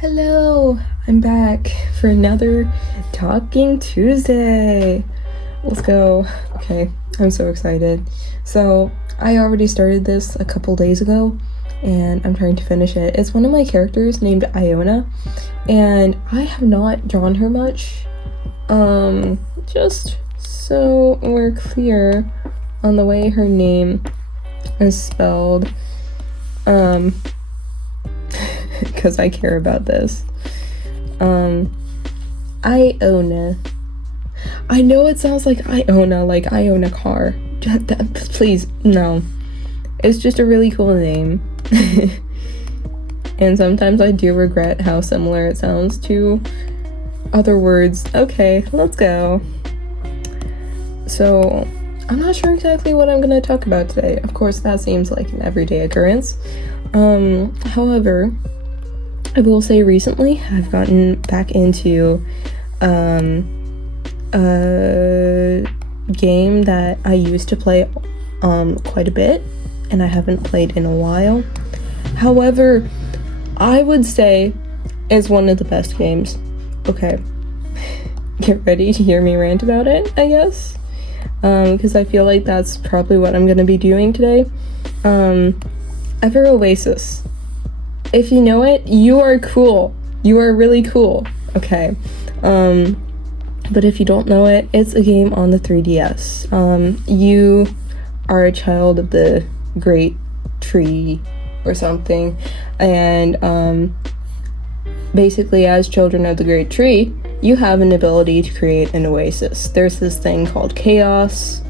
Hello, I'm back for another Talking Tuesday. Let's go. Okay, I'm so excited. So, I already started this a couple days ago, and I'm trying to finish it. It's one of my characters named Iona, and I have not drawn her much. Just so we're clear on the way her name is spelled. Because I care about this. Iona. I know it sounds like Iona, like I own a car. Please, no. It's just a really cool name. And sometimes I do regret how similar it sounds to other words. Okay, let's go. So, I'm not sure exactly what I'm gonna talk about today. Of course, that seems like an everyday occurrence. However, I will say recently I've gotten back into a game that I used to play quite a bit, and I haven't played in a while. However, I would say it's one of the best games. Okay, get ready to hear me rant about it, I guess, because I feel like that's probably what I'm gonna be doing today. Oasis. If you know it, you are cool. You are really cool. Okay. But if you don't know it, it's a game on the 3DS. You are a child of the Great Tree or something, and basically as children of the Great Tree, you have an ability to create an oasis. There's this thing called chaos,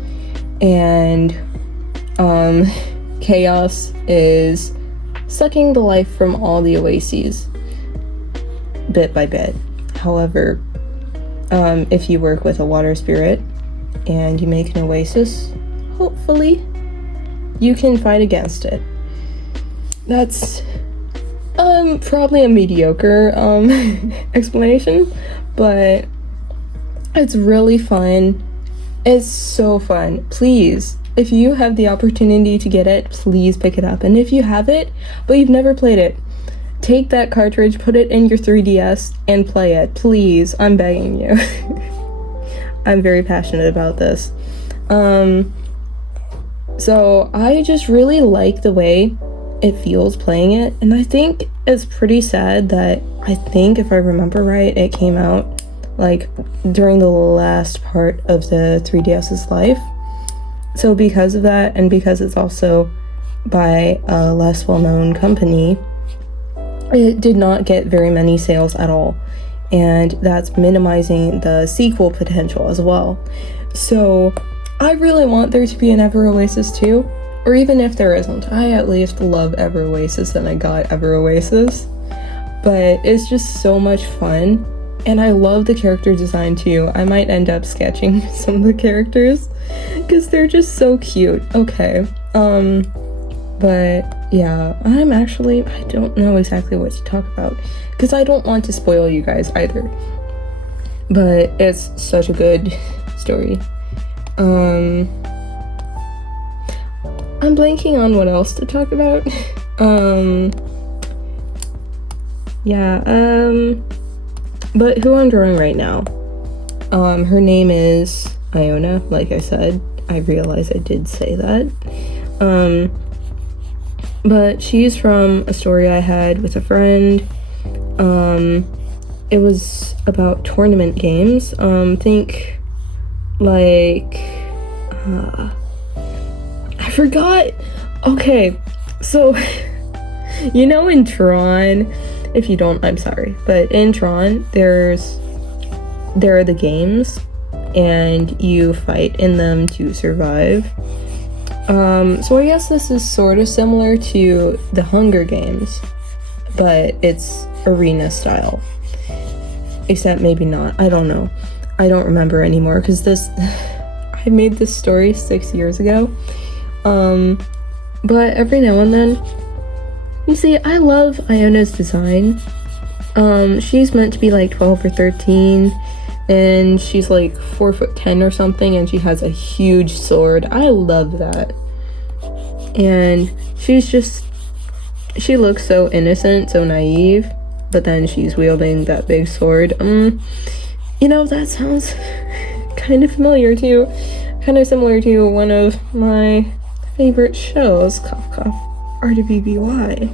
and chaos is sucking the life from all the oases bit by bit. However, if you work with a water spirit and you make an oasis, hopefully you can fight against it. That's probably a mediocre explanation, but it's really fun. It's so fun. Please, if you have the opportunity to get it, please pick it up. And if you have it, but you've never played it, take that cartridge, put it in your 3DS, and play it. Please, I'm begging you. I'm very passionate about this. So I just really like the way it feels playing it. And I think it's pretty sad that I think, if I remember right, it came out like during the last part of the 3DS's life. So because of that, and because it's also by a less well-known company, it did not get very many sales at all, and that's minimizing the sequel potential as well. So I really want there to be an Ever Oasis 2, or even if there isn't, I at least love Ever Oasis and I got Ever Oasis, but it's just so much fun. And I love the character design too. I might end up sketching some of the characters because they're just so cute. Okay. But yeah, I don't know exactly what to talk about because I don't want to spoil you guys either. But it's such a good story. I'm blanking on what else to talk about. But who I'm drawing right now, her name is Iona, like I said. I realize I did say that. But she's from a story I had with a friend. It was about tournament games. Think like, I forgot. Okay, so, you know in Tron, if you don't, I'm sorry, but in Tron, there are the games, and you fight in them to survive. So I guess this is sort of similar to the Hunger Games, but it's arena style. Except maybe not, I don't know. I don't remember anymore, because I made this story 6 years ago. But every now and then, you see, I love Iona's design. She's meant to be like 12 or 13, and she's like 4'10" or something, and she has a huge sword. I love that. And she looks so innocent, so naive. but then she's wielding that big sword. You know, that sounds kind of familiar too. Kind of similar to one of my favorite shows, Cough Cough RWBY,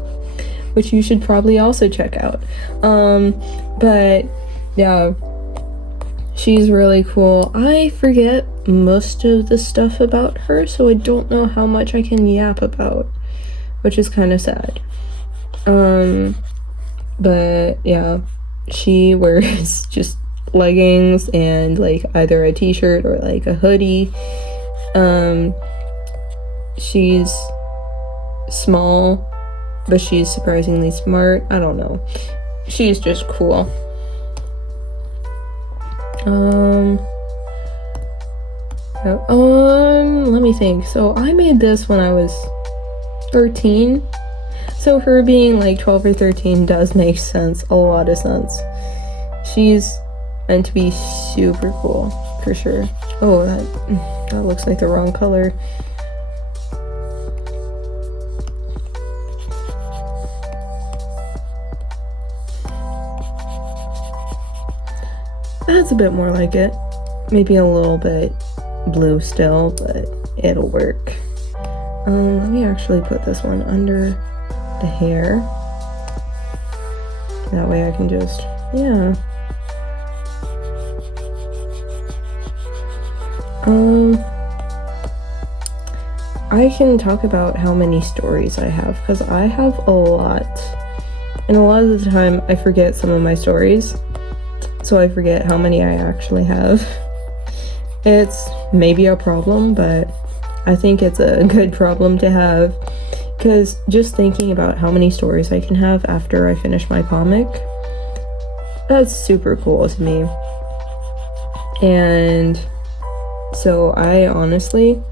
which you should probably also check out. But yeah, she's really cool. I forget most of the stuff about her, so I don't know how much I can yap about, which is kind of sad. But yeah, she wears just leggings and like either a t-shirt or like a hoodie. She's small, but she's surprisingly smart. I don't know. She's just cool. Let me think. So I made this when I was 13. So her being like 12 or 13 does make sense. A lot of sense. She's meant to be super cool, for sure. Oh, that looks like the wrong color. That's a bit more like it. Maybe a little bit blue still, but it'll work. Let me actually put this one under the hair. That way I can just, yeah. I can talk about how many stories I have, because I have a lot. And a lot of the time I forget some of my stories. So I forget how many I actually have. It's maybe a problem, but I think it's a good problem to have, because just thinking about how many stories I can have after I finish my comic, that's super cool to me. And so I honestly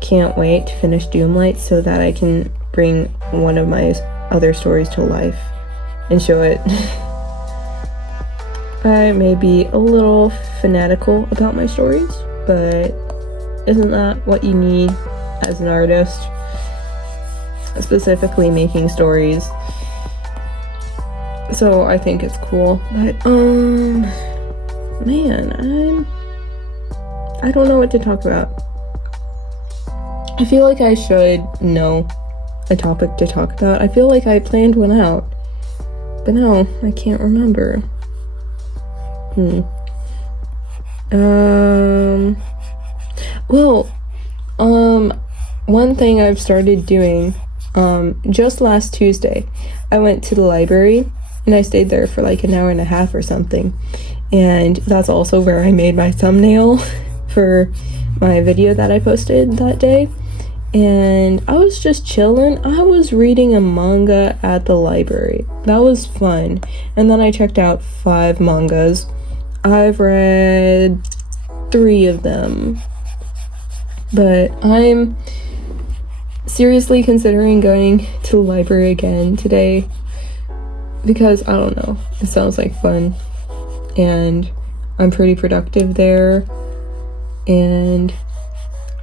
can't wait to finish Doomlight so that I can bring one of my other stories to life and show it. I may be a little fanatical about my stories, but isn't that what you need as an artist? Specifically making stories. So I think it's cool. But, man, I don't know what to talk about. I feel like I should know a topic to talk about. I feel like I planned one out, but no, I can't remember. One thing I've started doing, just last Tuesday, I went to the library and I stayed there for like an hour and a half or something. And that's also where I made my thumbnail for my video that I posted that day. And I was just chilling. I was reading a manga at the library. That was fun. And then I checked out 5 mangas. I've read 3 of them. But I'm seriously considering going to the library again today. Because, I don't know, it sounds like fun. And I'm pretty productive there. And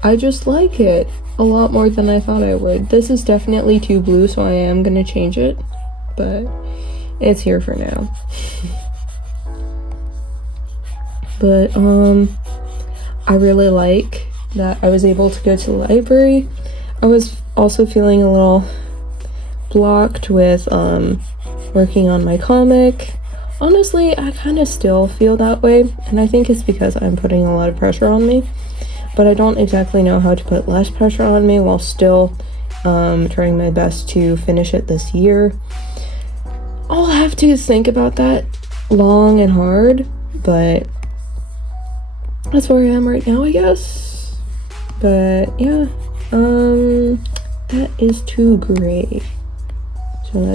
I just like it a lot more than I thought I would. This is definitely too blue, so I am gonna change it. But it's here for now. But, I really like that I was able to go to the library. I was also feeling a little blocked with, working on my comic. Honestly, I kind of still feel that way, and I think it's because I'm putting a lot of pressure on me. But I don't exactly know how to put less pressure on me while still trying my best to finish it this year. I'll have to think about that long and hard, but that's where I am right now, I guess. But yeah, that is too gray. So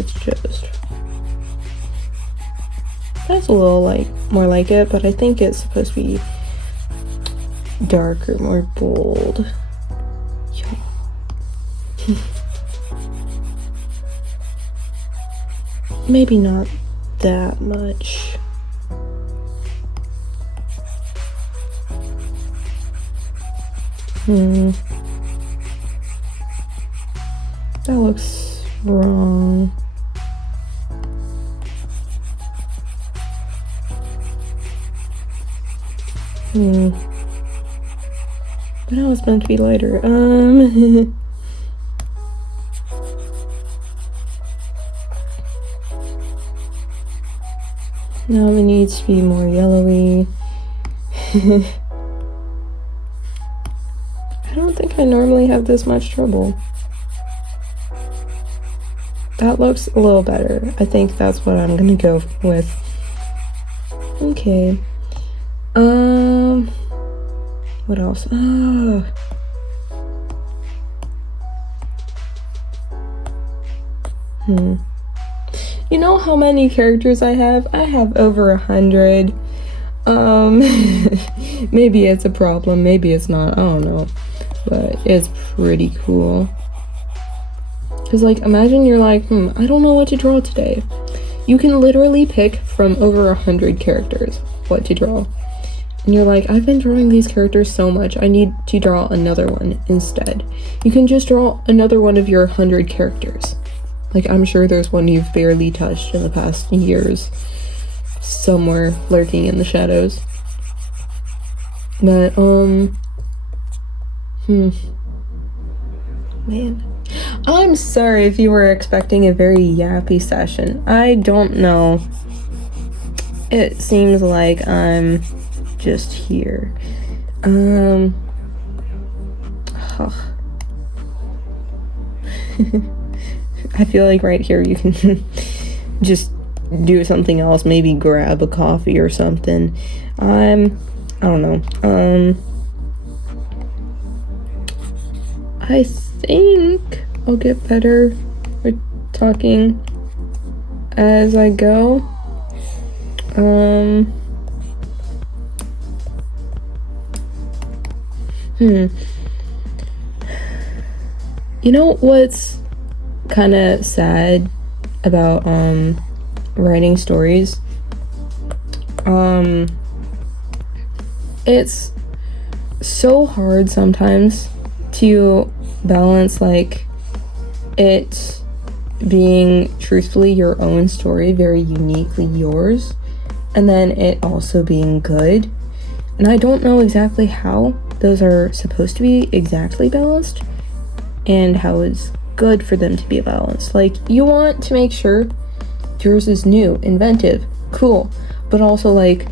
that's a little like more like it, but I think it's supposed to be darker, more bold. Yeah. Maybe not that much. That looks wrong. But now it's meant to be lighter. Now it needs to be more yellowy. I don't think I normally have this much trouble. That looks a little better. I think that's what I'm gonna go with. Okay. What else? You know how many characters I have? I have over 100. Maybe it's a problem, maybe it's not, I don't know. But it's pretty cool. Cause like, imagine you're like, I don't know what to draw today. You can literally pick from over 100 characters what to draw. And you're like, I've been drawing these characters so much, I need to draw another one instead. You can just draw another one of your 100 characters. Like, I'm sure there's one you've barely touched in the past years, somewhere lurking in the shadows. But, man. I'm sorry if you were expecting a very yappy session. I don't know. It seems like I'm just here. I feel like right here you can just do something else, maybe grab a coffee or something. I don't know. I think I'll get better with talking as I go. You know what's kind of sad about writing stories? It's so hard sometimes to balance like it being truthfully your own story, very uniquely yours, and then it also being good. And I don't know exactly how those are supposed to be exactly balanced and how it's good for them to be balanced. Like, you want to make sure yours is new, inventive, cool, but also like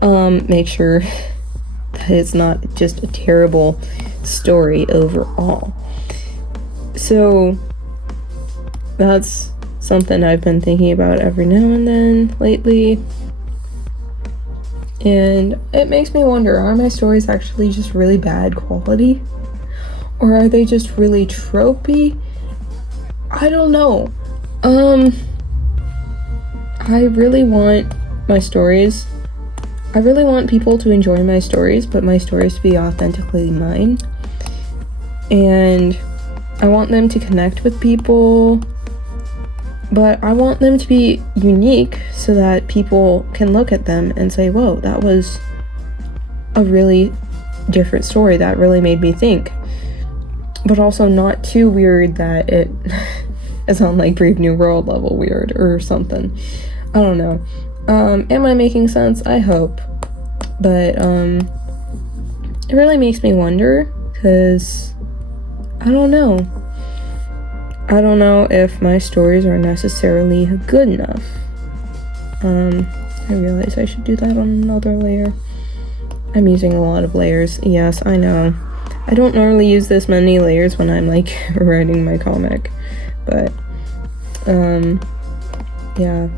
make sure that it's not just a terrible story overall. So that's something I've been thinking about every now and then lately, and it makes me wonder, are my stories actually just really bad quality, or are they just really tropey? I don't know. I really want my stories, I really want people to enjoy my stories, but my stories to be authentically mine. And I want them to connect with people, but I want them to be unique so that people can look at them and say, whoa, that was a really different story, that really made me think. But also not too weird that it is on like Brave New World level weird or something. I don't know. Am I making sense? I hope. But it really makes me wonder, because I don't know. I don't know if my stories are necessarily good enough. I realize I should do that on another layer. I'm using a lot of layers. Yes, I know. I don't normally use this many layers when I'm like writing my comic, but yeah.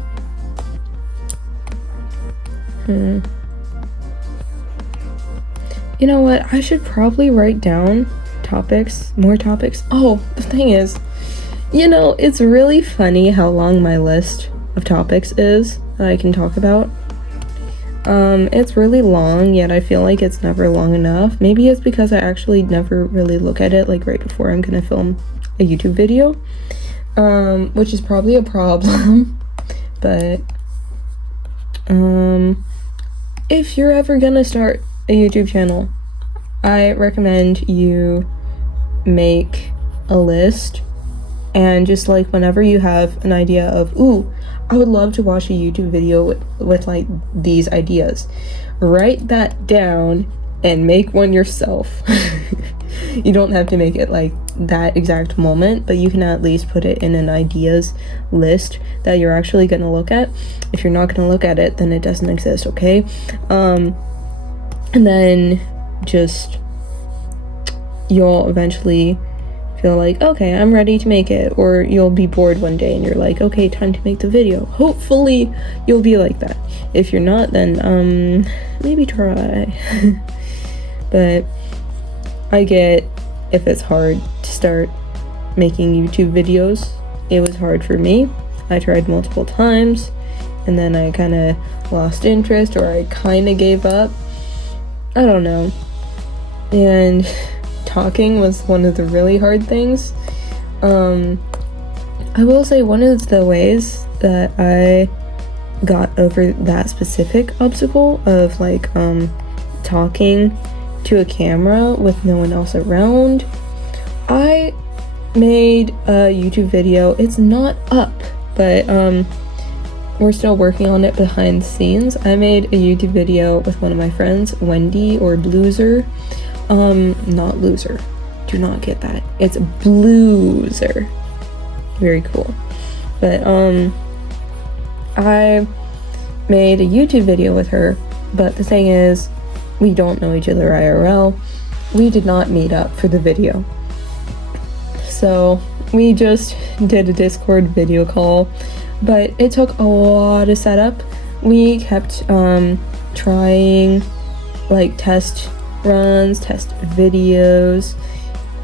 You know what? I should probably write down more topics. Oh, the thing is, you know, it's really funny how long my list of topics is that I can talk about. It's really long, yet I feel like it's never long enough. Maybe it's because I actually never really look at it like right before I'm gonna film a YouTube video, which is probably a problem. But if you're ever gonna start a YouTube channel, I recommend you make a list And just like whenever you have an idea of, ooh, I would love to watch a YouTube video with like these ideas, write that down and make one yourself. You don't have to make it like that exact moment, but you can at least put it in an ideas list that you're actually going to look at. If you're not going to look at it, then it doesn't exist, okay? And then just you'll eventually feel like, okay, I'm ready to make it. Or you'll be bored one day and you're like, okay, time to make the video. Hopefully you'll be like that. If you're not, then maybe try. But I get if it's hard to start making YouTube videos. It was hard for me. I tried multiple times and then I kind of lost interest, or I kind of gave up. I don't know. And talking was one of the really hard things. I will say one of the ways that I got over that specific obstacle of like talking to a camera with no one else around, I made a YouTube video. It's not up, but we're still working on it behind the scenes. I made a YouTube video with one of my friends, Wendy, or Blueser. Not loser. Do not get that. It's Blueser. Very cool. But I made a YouTube video with her, but the thing is, we don't know each other IRL. We did not meet up for the video. So we just did a Discord video call, but it took a lot of setup. We kept trying like test runs, test videos,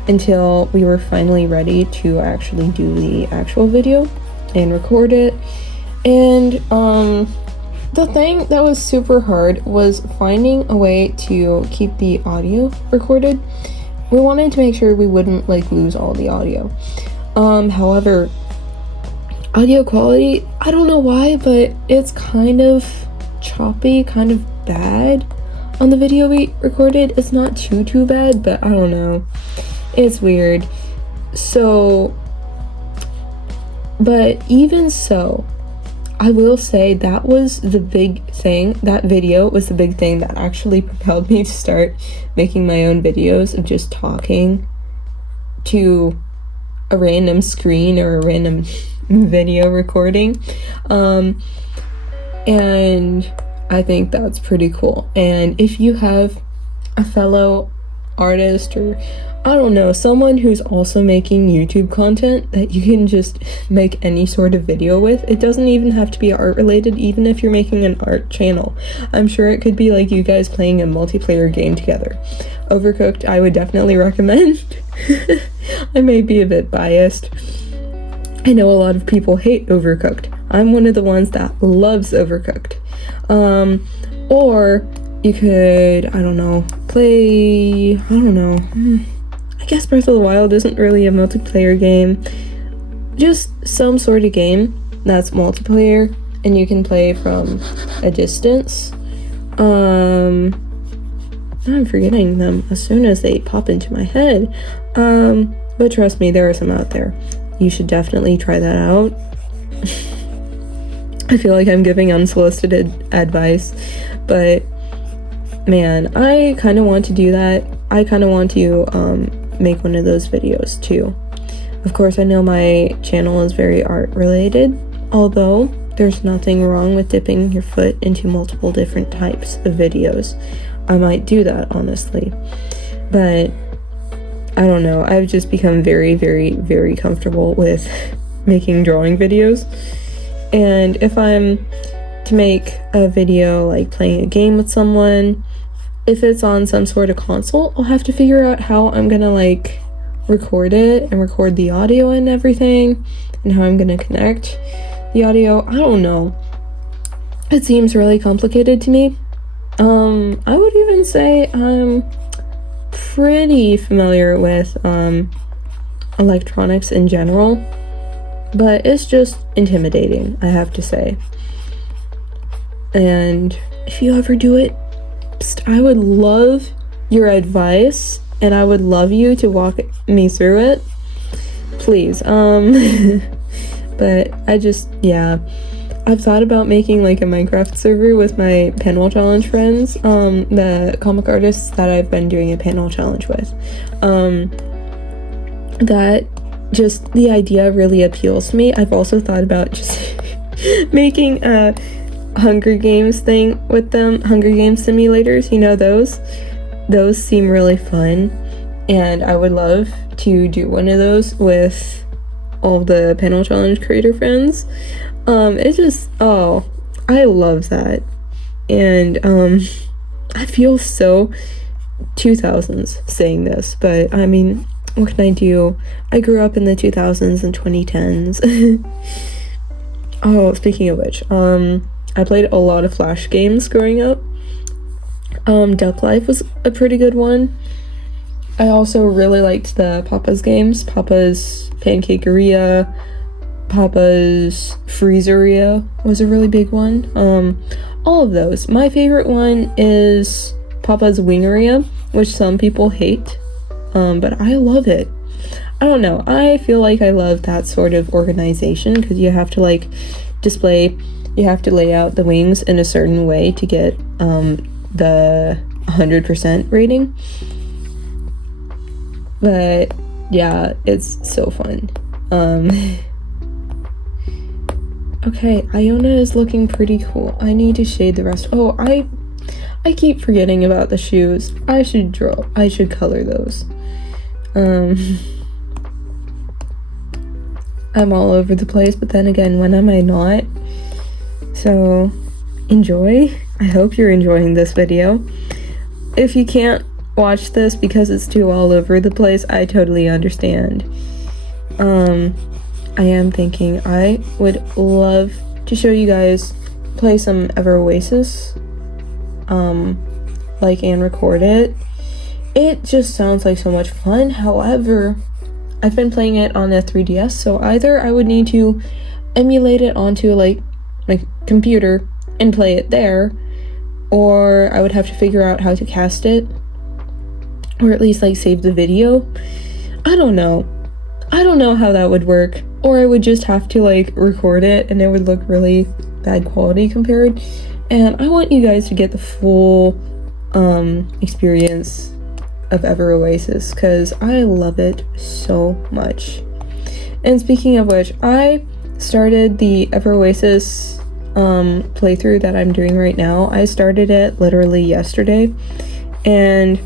until we were finally ready to actually do the actual video and record it. And the thing that was super hard was finding a way to keep the audio recorded. We wanted to make sure we wouldn't like lose all the audio. However, audio quality, I don't know why, but it's kind of choppy, kind of bad. On the video we recorded, it's not too bad, but I don't know. It's weird. So, but even so, I will say that was the big thing. That video was the big thing that actually propelled me to start making my own videos of just talking to a random screen or a random video recording. And I think that's pretty cool. And if you have a fellow artist, or I don't know, someone who's also making YouTube content that you can just make any sort of video with, it doesn't even have to be art related, even if you're making an art channel. I'm sure it could be like you guys playing a multiplayer game together. Overcooked, I would definitely recommend. I may be a bit biased. I know a lot of people hate Overcooked. I'm one of the ones that loves Overcooked. Or you could, I don't know, play, I don't know, I guess Breath of the Wild isn't really a multiplayer game. Just some sort of game that's multiplayer and you can play from a distance. I'm forgetting them as soon as they pop into my head. But trust me, there are some out there. You should definitely try that out. I feel like I'm giving unsolicited advice, but man, I kind of want to do that. I kind of want to make one of those videos too. Of course, I know my channel is very art related, although there's nothing wrong with dipping your foot into multiple different types of videos. I might do that, honestly, but I don't know. I've just become very comfortable with making drawing videos. And if I'm to make a video like playing a game with someone, if it's on some sort of console, I'll have to figure out how I'm gonna like record it and record the audio and everything, and how I'm gonna connect the audio. I don't know. It seems really complicated to me. I would even say I'm pretty familiar with electronics in general, but it's just intimidating, I have to say. And if you ever do it, I would love your advice, and I would love you to walk me through it. please. But yeah. I've thought about making like a Minecraft server with my panel challenge friends, the comic artists that I've been doing a panel challenge with. That just the idea really appeals to me. I've also thought about just making a Hunger Games thing with them, Hunger Games simulators, you know, those seem really fun, and I would love to do one of those with all the panel challenge creator friends. It's just, oh, I love that. And I feel so 2000s saying this, but I mean, what can I do? I grew up in the 2000s and 2010s. Oh, speaking of which, I played a lot of Flash games growing up. Duck Life was a pretty good one. I also really liked the Papa's games. Papa's Pancakeria, Papa's Freezeria was a really big one. All of those. My favorite one is Papa's Wingeria, which some people hate, but I love it. I don't know, I feel like I love that sort of organization, because you have to like you have to lay out the wings in a certain way to get the 100% rating. But yeah, it's so fun. Okay, Iona is looking pretty cool. I need to shade the rest. Oh, I keep forgetting about the shoes. I should color those. I'm all over the place, but then again, when am I not? So, enjoy. I hope you're enjoying this video. If you can't watch this because it's too all over the place, I totally understand. I am thinking I would love to show you guys play some Oasis, like, and record it. It just sounds like so much fun. However, I've been playing it on the 3DS, so either I would need to emulate it onto like my computer and play it there, or I would have to figure out how to cast it, or at least like save the video. I don't know how that would work, or I would just have to like record it and it would look really bad quality compared, and I want you guys to get the full experience of Oasis, because I love it so much. And speaking of which, I started the Oasis playthrough that I'm doing right now. I started it literally yesterday, and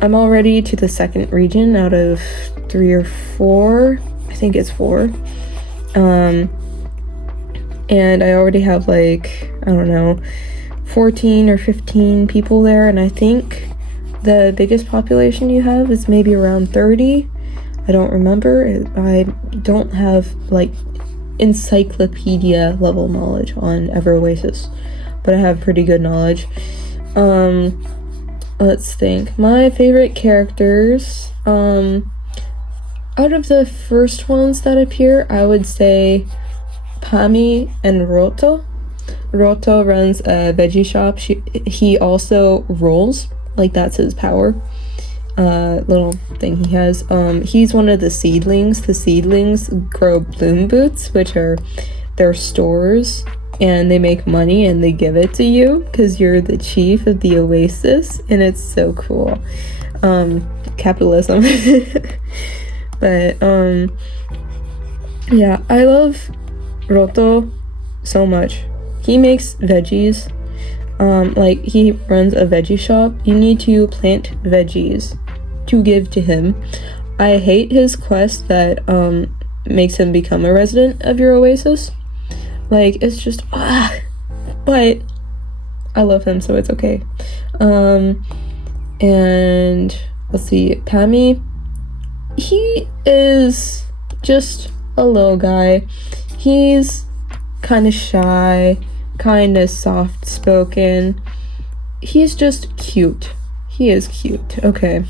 I'm already to the second region out of 3 or 4. I think it's 4. And I already have like, I don't know, 14 or 15 people there, and I think the biggest population you have is maybe around 30. I don't remember. I don't have like encyclopedia level knowledge on Oasis, but I have pretty good knowledge. Let's think. My favorite characters, out of the first ones that appear, I would say Pami and Roto. Roto runs a veggie shop. He also rolls. Like, that's his power, little thing he has. He's one of the seedlings. The seedlings grow bloom boots, which are their stores, and they make money and they give it to you because you're the chief of the Oasis, and it's so cool. Capitalism. But yeah, I love Roto so much. He makes veggies. Like, he runs a veggie shop. You need to plant veggies to give to him. I hate his quest that makes him become a resident of your Oasis. Like, it's just but I love him, so it's okay. And let's see, Pami, he is just a little guy. He's kind of shy, kind of soft-spoken. He's just cute. He is cute. Okay.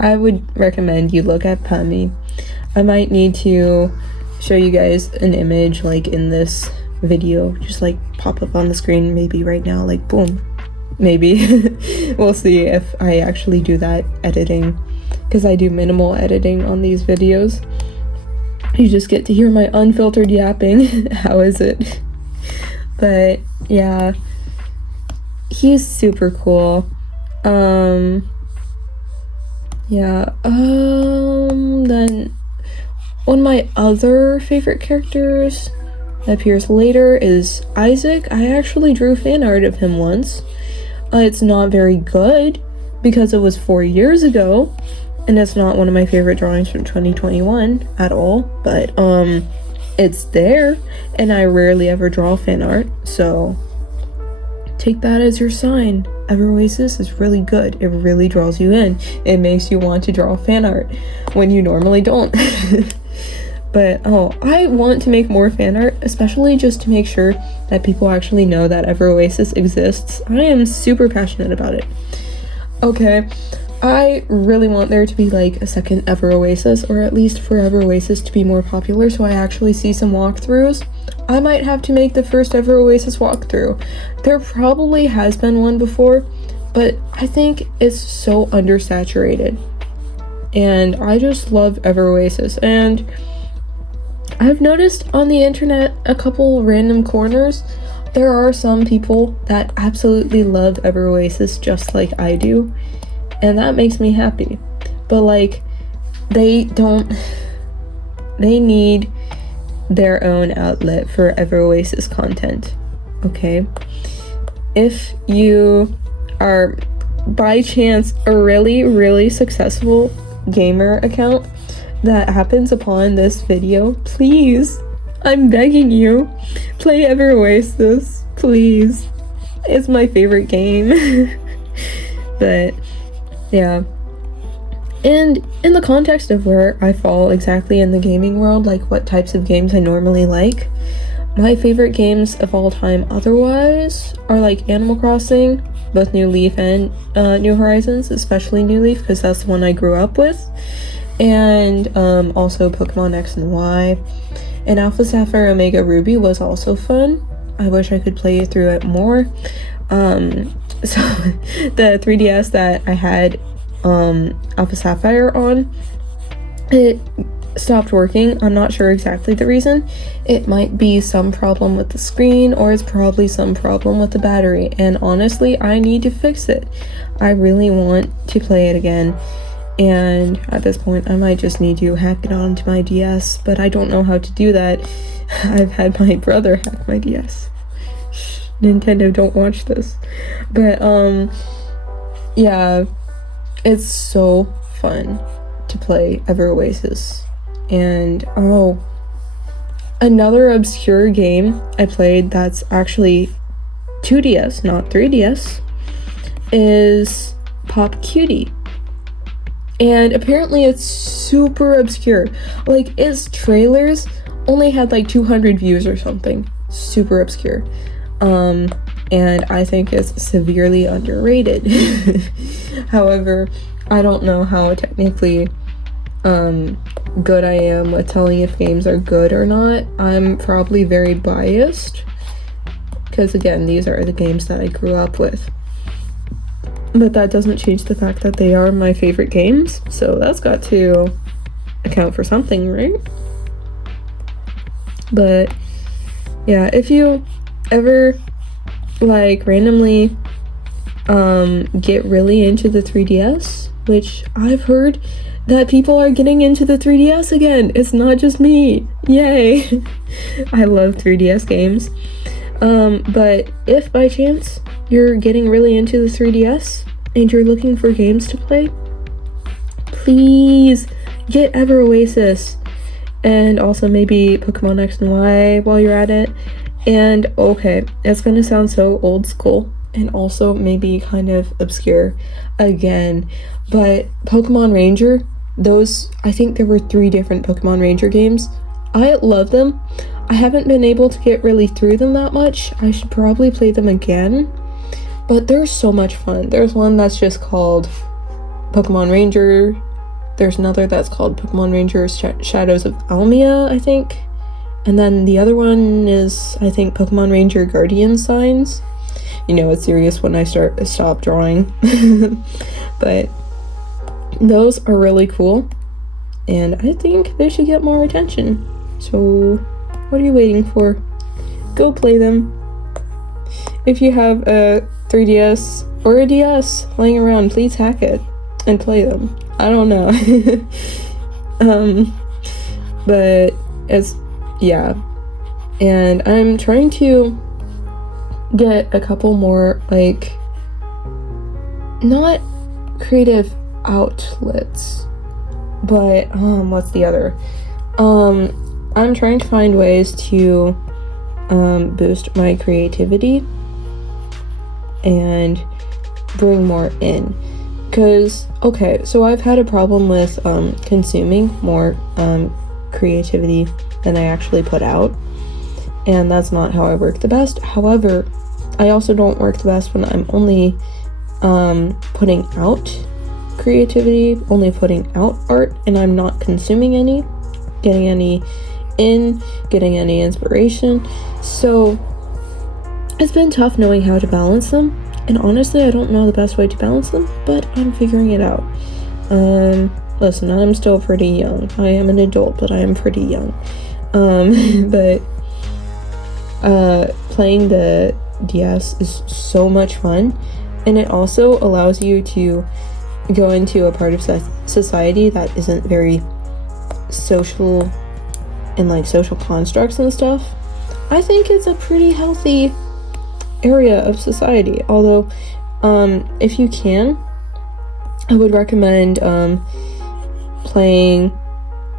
I would recommend you look at Pami. I might need to show you guys an image, like, in this video. Just, like, pop up on the screen, maybe right now, like, boom. Maybe. We'll see if I actually do that editing because I do minimal editing on these videos. You just get to hear my unfiltered yapping. How is it? But yeah, he's super cool. Yeah, then one of my other favorite characters that appears later is Isaac. I actually drew fan art of him once. It's not very good because it was 4 years ago, and it's not one of my favorite drawings from 2021 at all, but it's there, and I rarely ever draw fan art, so take that as your sign. Oasis is really good. It really draws you in. It makes you want to draw fan art when you normally don't. But I want to make more fan art, especially just to make sure that people actually know that Oasis exists. I am super passionate about it. Okay, I really want there to be like a second Oasis, or at least for Oasis to be more popular, so I actually see some walkthroughs. I might have to make the first ever Oasis walkthrough. There probably has been one before, but I think it's so undersaturated. And I just love Oasis. And I've noticed on the internet a couple random corners, there are some people that absolutely love Oasis just like I do. And that makes me happy. But like, they need their own outlet for Oasis content, okay? If you are by chance a really, really successful gamer account that happens upon this video, please, I'm begging you, play Oasis, please. It's my favorite game. But yeah. And in the context of where I fall exactly in the gaming world, like what types of games I normally like, my favorite games of all time otherwise are like Animal Crossing, both New Leaf and New Horizons, especially New Leaf because that's the one I grew up with, and also Pokemon X and Y, and Alpha Sapphire Omega Ruby was also fun. I wish I could play through it more. So the 3DS that I had Alpha Sapphire on, it stopped working. I'm not sure exactly the reason. It might be some problem with the screen, or it's probably some problem with the battery, and honestly I need to fix it. I really want to play it again, and at this point I might just need to hack it onto my DS, but I don't know how to do that. I've had my brother hack my DS. Shh, Nintendo, don't watch this. But yeah, it's so fun to play Oasis. And another obscure game I played that's actually 2DS, not 3DS, is Pop Cutie. And apparently it's super obscure. Like, its trailers only had like 200 views or something. Super obscure. And I think it's severely underrated. However, I don't know how technically good I am with telling if games are good or not. I'm probably very biased because, again, these are the games that I grew up with. But that doesn't change the fact that they are my favorite games, so that's got to account for something, right? But yeah, if you ever like randomly get really into the 3DS, which I've heard that people are getting into the 3DS again, it's not just me, yay. I love 3DS games. But if by chance you're getting really into the 3DS and you're looking for games to play, please get Oasis, and also maybe Pokemon X and Y while you're at it. And okay, it's gonna sound so old school and also maybe kind of obscure again, but Pokemon Ranger, those, I think there were 3 different Pokemon Ranger games. I love them. I haven't been able to get really through them that much. I should probably play them again, but they're so much fun. There's one that's just called Pokemon Ranger. There's another that's called Pokemon Ranger Shadows of Almia, I think. And then the other one is, I think, Pokemon Ranger Guardian Signs. You know, it's serious when I stop drawing. But those are really cool, and I think they should get more attention. So what are you waiting for? Go play them. If you have a 3DS or a DS laying around, please hack it and play them. I don't know. But yeah. And I'm trying to get a couple more, like, not creative outlets, but what's the other? I'm trying to find ways to boost my creativity and bring more in, because okay, so I've had a problem with consuming more creativity than I actually put out, and that's not how I work the best. However, I also don't work the best when I'm only putting out creativity, only putting out art, and I'm not consuming any, getting any inspiration. So it's been tough knowing how to balance them, and honestly I don't know the best way to balance them, but I'm figuring it out. Listen, I'm still pretty young. I am an adult, but I am pretty young. But playing the DS is so much fun, and it also allows you to go into a part of society that isn't very social, and like social constructs and stuff. I think it's a pretty healthy area of society. Although if you can, I would recommend playing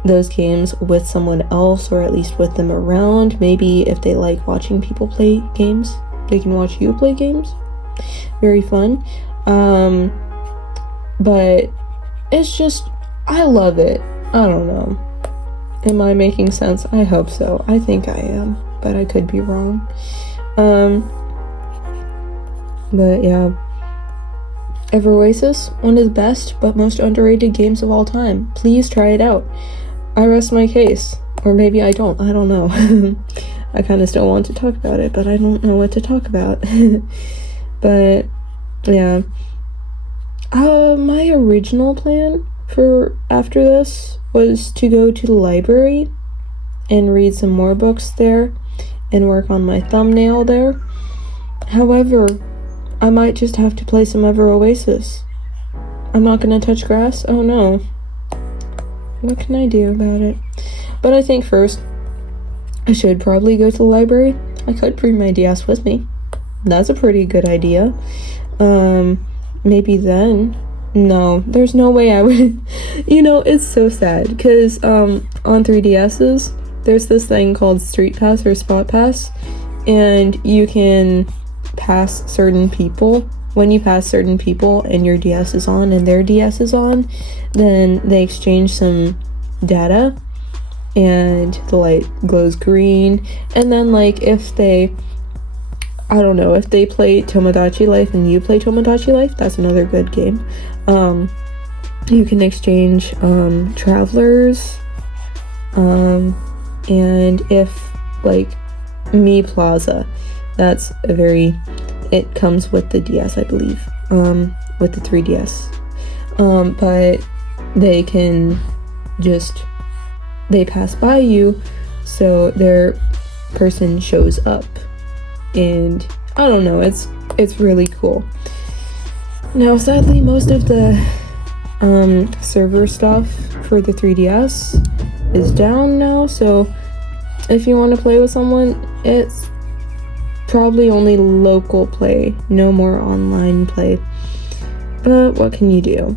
those games with someone else, or at least with them around. Maybe if they like watching people play games, they can watch you play games. Very fun. But it's just, I love it. I don't know. Am I making sense? I hope so. I think I am, but I could be wrong. But yeah. Oasis, one of the best but most underrated games of all time. Please try it out. I rest my case. Or maybe I don't. I don't know. I kind of still want to talk about it, but I don't know what to talk about. But yeah. My original plan for after this was to go to the library and read some more books there and work on my thumbnail there. However, I might just have to play some Ever Oasis. I'm not gonna touch grass? Oh no. What can I do about it? But I think first, I should probably go to the library. I could bring my DS with me. That's a pretty good idea. Maybe then. No, there's no way I would. You know, it's so sad, because on 3DS's, there's this thing called Street Pass or Spot Pass, and you can pass certain people. When you pass certain people and your DS is on and their DS is on, then they exchange some data and the light glows green. And then like if they, I don't know, if they play Tomodachi Life and you play Tomodachi Life, that's another good game. You can exchange travelers, and if like Mi Plaza, that's a very, it comes with the DS, I believe, with the 3DS. But they can just, they pass by you, so their person shows up, and I don't know, it's really cool. Now, sadly, most of the server stuff for the 3DS is down now, so if you want to play with someone, it's probably only local play, no more online play. But what can you do?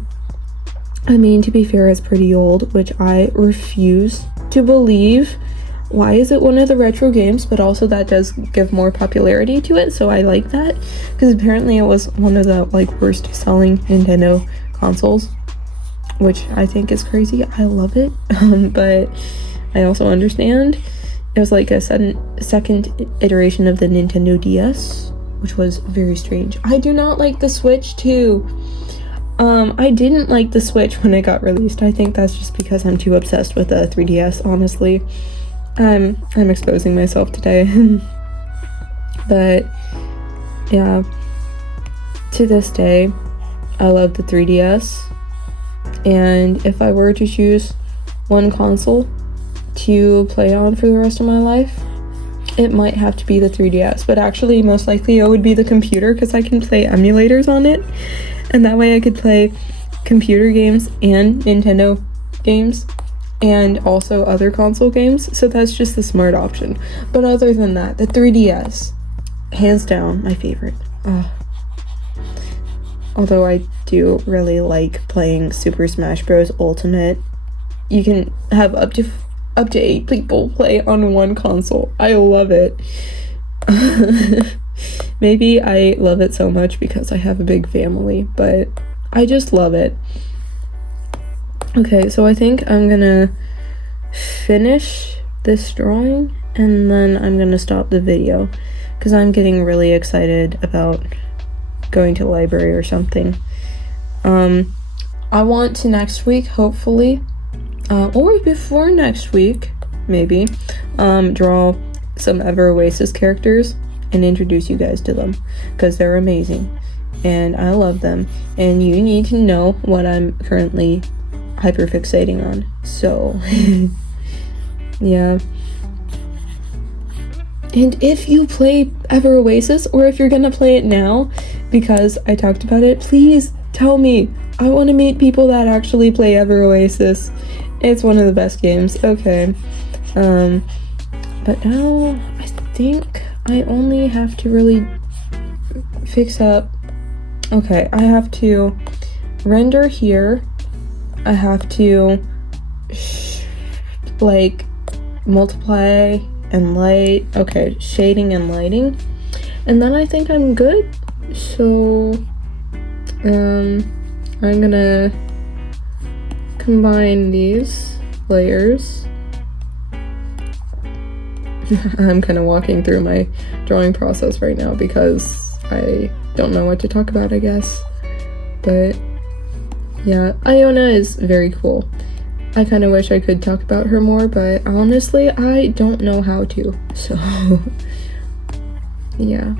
I mean, to be fair, it's pretty old, which I refuse to believe. Why is it one of the retro games? But also that does give more popularity to it, so I like that, because apparently it was one of the like worst selling Nintendo consoles, which I think is crazy. I love it. But I also understand it was like a second iteration of the Nintendo DS, which was very strange. I do not like the Switch too. I didn't like the Switch when it got released. I think that's just because I'm too obsessed with the 3DS, honestly. I'm exposing myself today. But yeah, to this day, I love the 3DS. And if I were to choose one console to play on for the rest of my life, it might have to be the 3DS, but actually most likely it would be the computer because I can play emulators on it, and that way I could play computer games and Nintendo games and also other console games, so that's just the smart option. But other than that, the 3DS, hands down, my favorite. Although I do really like playing Super Smash Bros. Ultimate. You can have up to 8 people play on one console. I love it. Maybe I love it so much because I have a big family, but I just love it. Okay, so I think I'm gonna finish this drawing and then I'm gonna stop the video because I'm getting really excited about going to the library or something. I want to next week, hopefully, or before next week, maybe, draw some Oasis characters and introduce you guys to them because they're amazing and I love them, and you need to know what I'm currently hyperfixating on. So yeah. And if you play Oasis, or if you're gonna play it now because I talked about it, please tell me. I want to meet people that actually play Oasis. It's one of the best games. Okay. But now I think I only have to really fix up. Okay, I have to render here. I have to like multiply and light. Okay, shading and lighting. And then I think I'm good. So I'm gonna combine these layers. I'm kind of walking through my drawing process right now because I don't know what to talk about, I guess. But yeah, Iona is very cool. I kind of wish I could talk about her more, but honestly, I don't know how to. So yeah.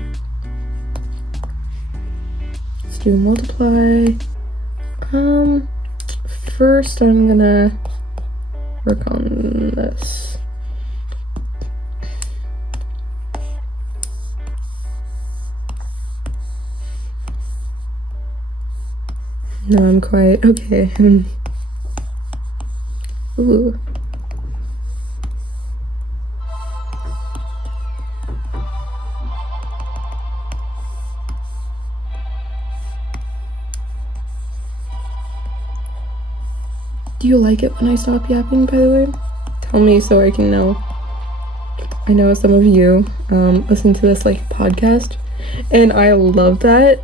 Let's do multiply. First I'm gonna work on this. No, I'm quiet. Okay. Ooh. Do you like it when I stop yapping, by the way? Tell me so I can know. I know some of you listen to this like podcast, and I love that.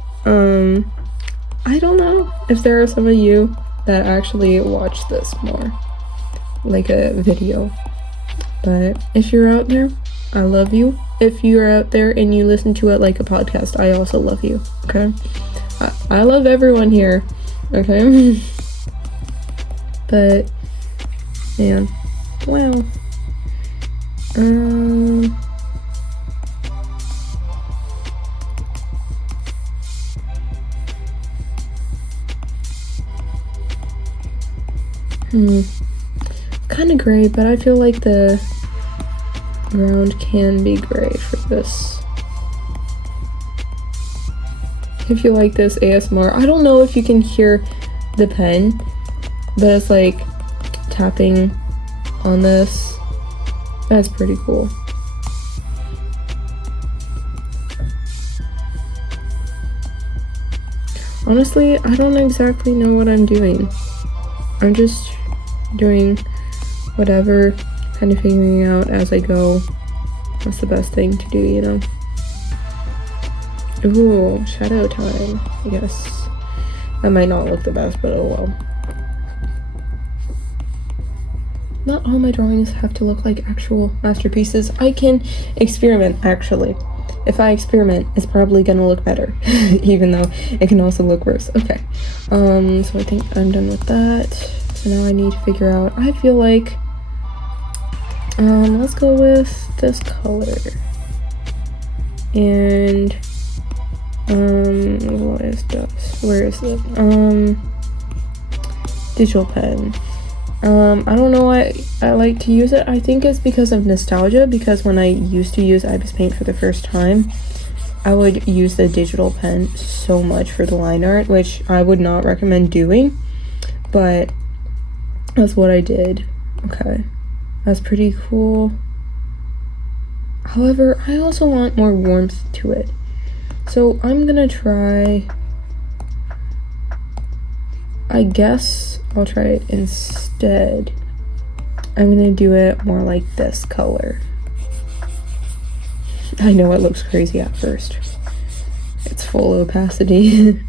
I don't know if there are some of you that actually watch this more like a video, but if you're out there, I love you. If you're out there and you listen to it like a podcast, I also love you. Okay, I love everyone here. Okay. But man, wow. Kind of gray, but I feel like the ground can be gray for this. If you like this ASMR, I don't know if you can hear the pen, but it's like tapping on this. That's pretty cool. Honestly, I don't exactly know what I'm doing. I'm just doing whatever, kind of figuring out as I go what's the best thing to do, you know? Ooh, shadow time. Yes. That might not look the best, but oh well. Not all my drawings have to look like actual masterpieces. I can experiment, actually. If I experiment, it's probably gonna look better, even though it can also look worse. Okay, so I think I'm done with that. So now I need to figure out, I feel like, let's go with this color. And, what is this? Where is it? digital pen. I don't know why I like to use it. I think it's because of nostalgia, because when I used to use Ibis Paint for the first time, I would use the digital pen so much for the line art, which I would not recommend doing, but that's what I did. Okay, that's pretty cool. However, I also want more warmth to it. So I'm gonna try, I guess I'll try it instead. I'm gonna do it more like this color. I know it looks crazy at first. It's full opacity.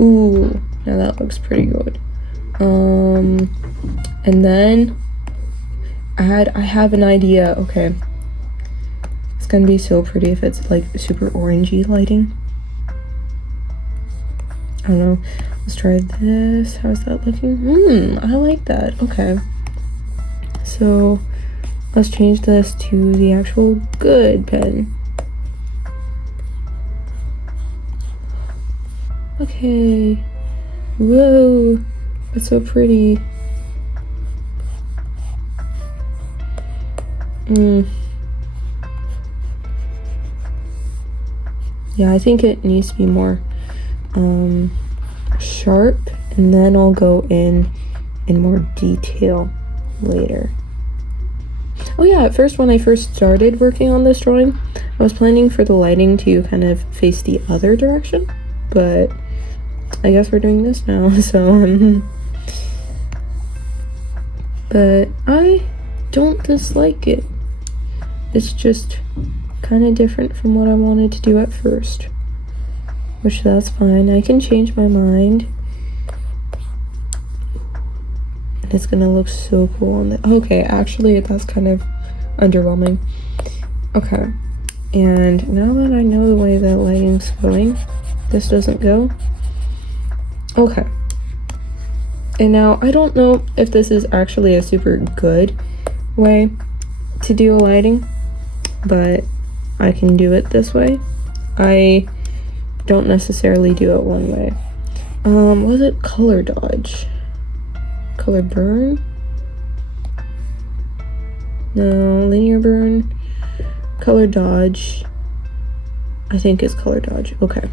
Ooh, now that looks pretty good. And then I have an idea. Okay, it's gonna be so pretty if it's like super orangey lighting. I don't know. Let's try this. How's that looking? I like that. Okay. So let's change this to the actual good pen. Okay. Whoa. That's so pretty. Yeah, I think it needs to be more sharp, and then I'll go in more detail later. Oh yeah, at first when I first started working on this drawing, I was planning for the lighting to kind of face the other direction, but I guess we're doing this now, so but I don't dislike it. It's just kind of different from what I wanted to do at first, which that's fine. I can change my mind, and it's gonna look so cool on the okay, actually that's kind of underwhelming. Okay, and now that I know the way that lighting's going, this doesn't go. Okay, and now I don't know if this is actually a super good way to do lighting, but I can do it this way. I don't necessarily do it one way. Was it color dodge? Color burn? No, linear burn. Color dodge. I think it's color dodge. Okay.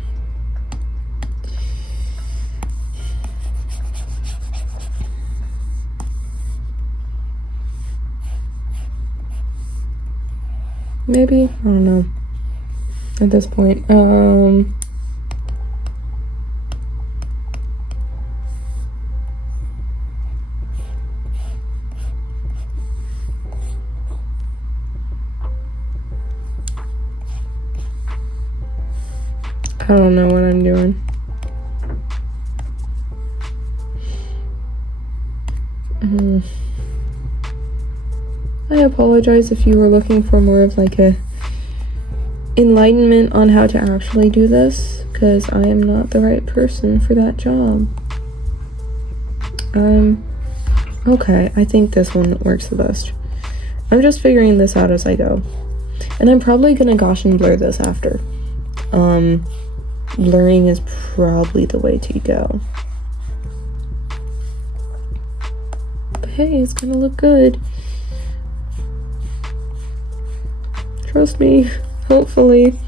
Maybe, I don't know at this point. I don't know what I'm doing. I apologize if you were looking for more of like a enlightenment on how to actually do this, because I am not the right person for that job. Okay, I think this one works the best. I'm just figuring this out as I go, and I'm probably gonna Gaussian blur this after. Blurring is probably the way to go. But hey, it's gonna look good. Trust me, hopefully.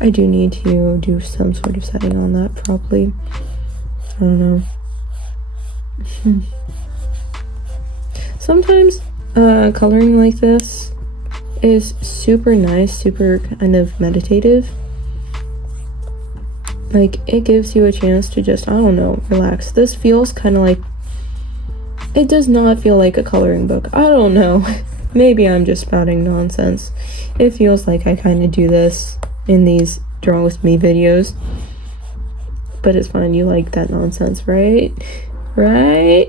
I do need to do some sort of setting on that, probably. I don't know. Sometimes coloring like this is super nice, super kind of meditative. Like, it gives you a chance to just, I don't know, relax. This feels kind of like, it does not feel like a coloring book. I don't know. Maybe I'm just spouting nonsense. It feels like I kind of do this in these Draw With Me videos. But it's fine, you like that nonsense, right? Right?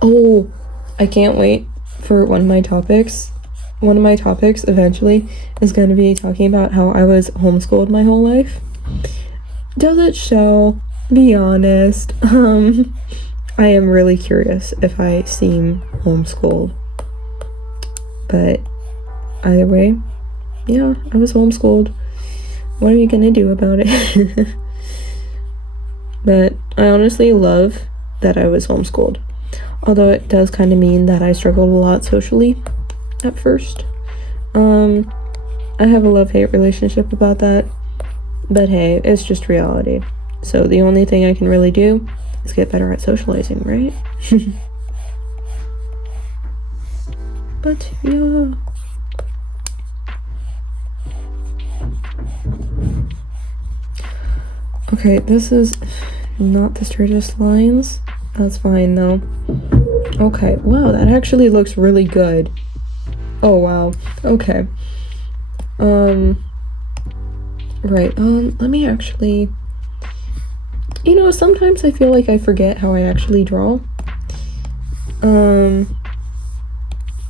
Oh, I can't wait for one of my topics. One of my topics eventually is going to be talking about how I was homeschooled my whole life. Does it show? Be honest. I am really curious if I seem homeschooled. But either way, yeah, I was homeschooled. What are you gonna do about it? But I honestly love that I was homeschooled. Although it does kind of mean that I struggled a lot socially at first. I have a love-hate relationship about that. But hey, it's just reality. So the only thing I can really do is get better at socializing, right? But yeah. Okay, this is not the straightest lines. That's fine though. Okay, wow, that actually looks really good. Oh wow. Okay. Right, let me actually, you know, sometimes I feel like I forget how I actually draw.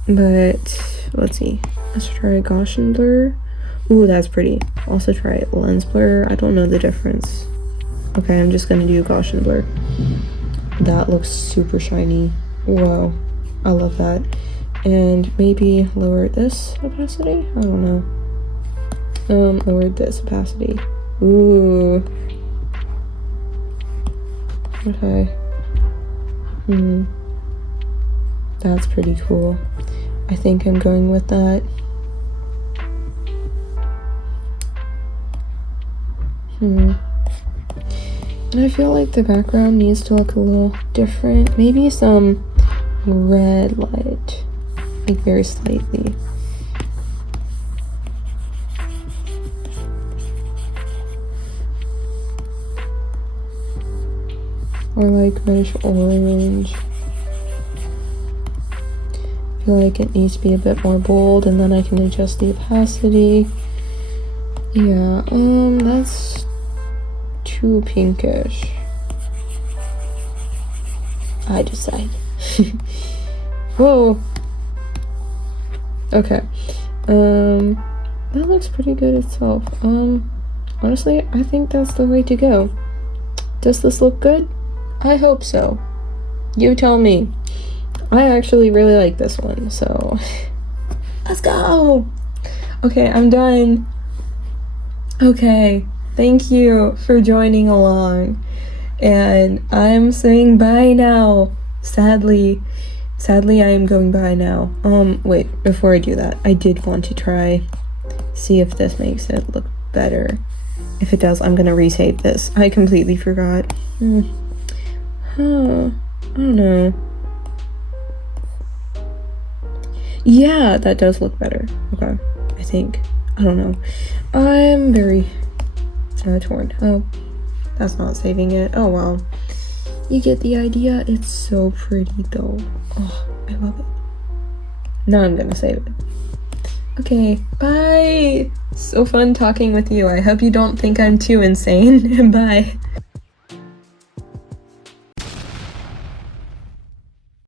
But let's see. Let's try Gaussian blur. Ooh, that's pretty. Also try lens blur. I don't know the difference. Okay, I'm just gonna do Gaussian blur. That looks super shiny. Whoa, I love that. And maybe lower this opacity? I don't know. Lower this opacity. Ooh. Okay. That's pretty cool. I think I'm going with that. And I feel like the background needs to look a little different. Maybe some red light. Like very slightly. Or like reddish orange. I feel like it needs to be a bit more bold, and then I can adjust the opacity. Yeah, that's too pinkish. I decide. Whoa. Okay. That looks pretty good itself. Honestly, I think that's the way to go. Does this look good? I hope so. You tell me. I actually really like this one, so let's go. Okay, I'm done. Okay, thank you for joining along. And I'm saying bye now. Sadly, I am going bye now. Wait, before I do that, I did want to try, see if this makes it look better. If it does, I'm gonna resave this. I completely forgot. I don't know. Yeah, that does look better. Okay, I think. I don't know. I'm very torn. Oh, that's not saving it. Oh, well. You get the idea. It's so pretty, though. Oh, I love it. Now I'm gonna save it. Okay, bye! So fun talking with you. I hope you don't think I'm too insane. Bye.